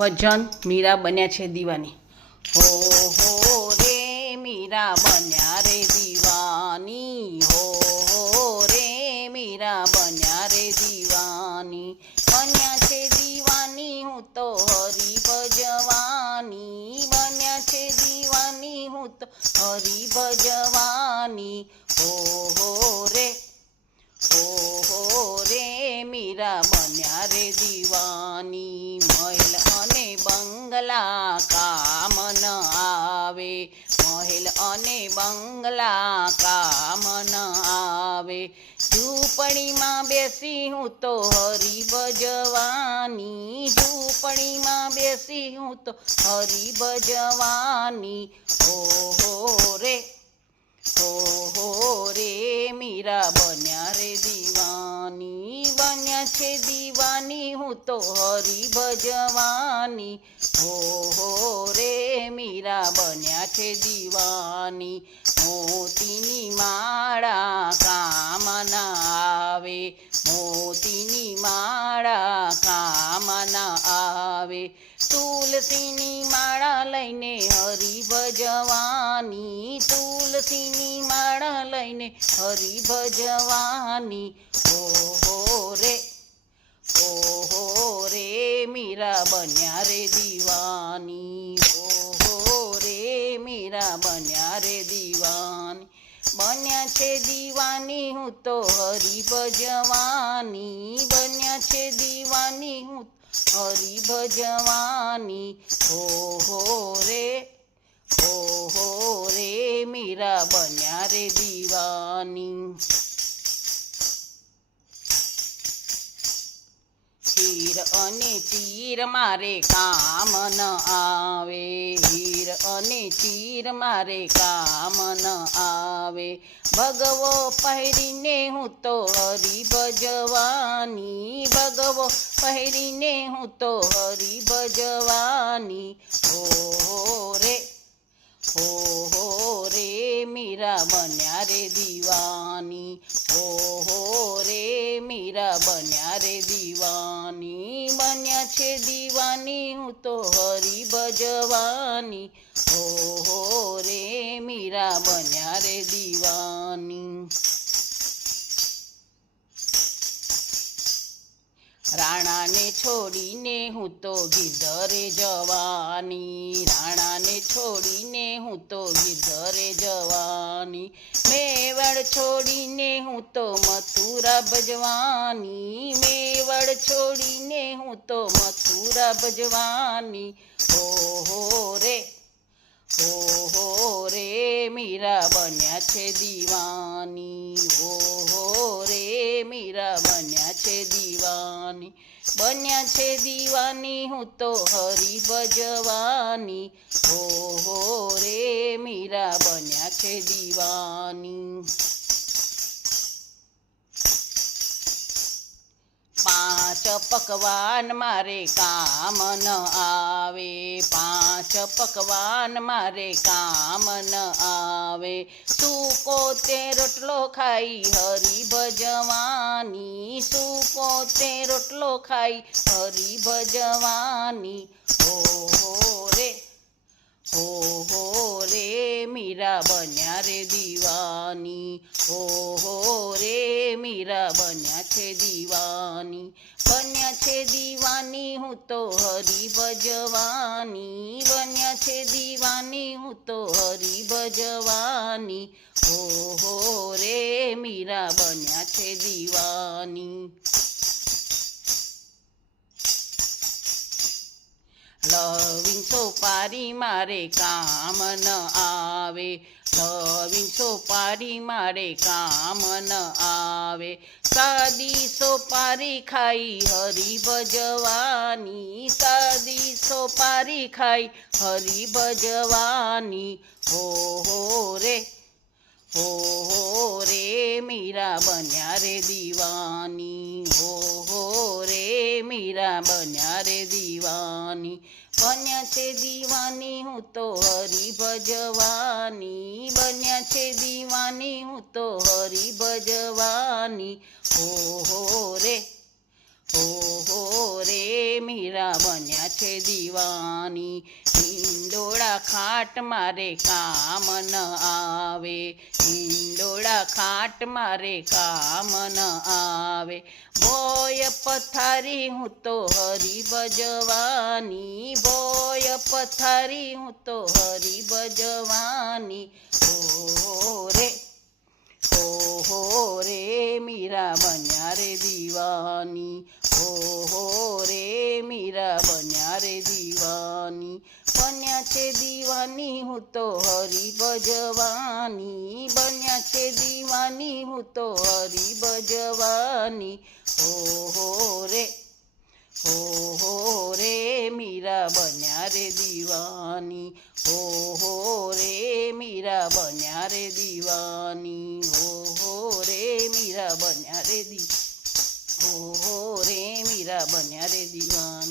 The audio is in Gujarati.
ભજન મીરા બન્યા છે દીવાની। હો રે મીરા બન્યા રે દીવાની, હો રે મીરા બન્યા રે દીવાની। બન્યા છે દીવાની હું તો હરી ભજવાની, બન્યા છે દીવાની હું તો હરી ભજવાની। હો રે મીરા બન્યા રે દીવાની। મહેલ અને બંગલા કામ ન આવે, મહેલ અને બંગલા કામ ન આવે। ઝૂંપડીમાં બેસી હું તો હરી ભજવાની, ઝૂંપડીમાં બેસી હું તો હરી ભજવાની। હો રે મીરા બન્યા રે દીવાની, બન્યા છે દીવાની હું તો હરી ભજવાની। હો રે મીરા બન્યા છે દીવાની। મોતીની માળા કામ ના આવે, મોતીની માળા કામ ના આવે। તુલસીની માળા લઈને હરી ભજવાની, તુલસીની માળા લઈને હરી ભજવાની। હો રે મીરા બન્યા રે દીવાની, હો રે મીરા બન્યા રે દીવાની। બન્યા છે દીવાની હું તો હરી ભજવાની, બન્યા છે દીવાની હું હરી ભજવાની। હો રે મીરા બન્યા રે દીવાની। હીર અને ચીર મારે કામ ન આવે, હીર અને ચીર મારે કામ ન આવે। ભગવો પહેરીને હું તો હરી ભજવાની, ભગવો પહેરીને હું તો હરી ભજવાની। હો રે મીરા બન્યા રે દીવાની, હો રે મીરા બન્યા રે દીવાની। બન્યા છે દીવાની હું તો હરી ભજવાની, હો રે મીરા બન્યા રે દીવાની। રાણાને છોડીને હું તો ગિરધરે જવાની, રાણાને છોડીને હું તો ગિરધરે જવાની। મેવાડ છોડીને હું તો મથુરા ભજવાની, મેવાડ છોડીને હું તો મથુરા ભજવાની। હો રે મીરા બન્યા છે દીવાની, હો રે મીરા બન્યા છે દીવાની। બન્યા છે દીવાની હું તો હરી ભજવાની, હો રે મીરા બન્યા છે દીવાની। પાંચ પકવાન મારે કામ ન આવે, પાંચ પકવાન મારે કામ ન આવે। સૂકો તે રોટલો ખાઈ હરી ભજવાની, સૂકો તે રોટલો ખાઈ હરી ભજવાની। હો રે મીરા બન્યા રે દીવાની, હો રે મીરા બન્યા છે દીવાની। બન્યા છે દીવાની હું તો હરી ભજવાની, બન્યા છે દીવાની હું તો હરી ભજવાની। હો રે મીરા બન્યા છે દીવાની। લવિંગ સોપારી મારે કામ ન આવે, લવિંગ સોપારી મારે કામ ન આવે। સાદી સોપારી ખાઈ હરી ભજવાની, સાદી સોપારી ખાઈ હરી ભજવાની। હો રે મીરા બન્યા રે દીવાની, હો રે મીરા બન્યા રે દીવાની। બન્યા છે દીવાની હું તો હરી ભજવાની, બન્યા છે દીવાની હું તો હરી ભજવાની। હો ઓહો રે મીરા બન્યા છે દીવાની હિંડોળા ખાટ મારે કામ ન આવે હિંડોળા ખાટ મારે કામ ન આવે ભોય પથારી હું તો હરી ભજવાની ભોય પથારી હું તો હરી ભજવાની ઓહો રે મીરા બન્યા રે દીવાની ઓહો રે મીરા બન્યા રે દીવાની બન્યા છે દીવાની હું તો હરી ભજવાની બન્યા છે દીવાની હું તો હરી ભજવાની ઓહો રે મીરા બન્યા રે દીવાની ઓહો રે મીરા બન્યા રે દીવાની ઓહો રે મીરા બન્યા રે ઓહો રે મીરા બન્યા રે દીવાની।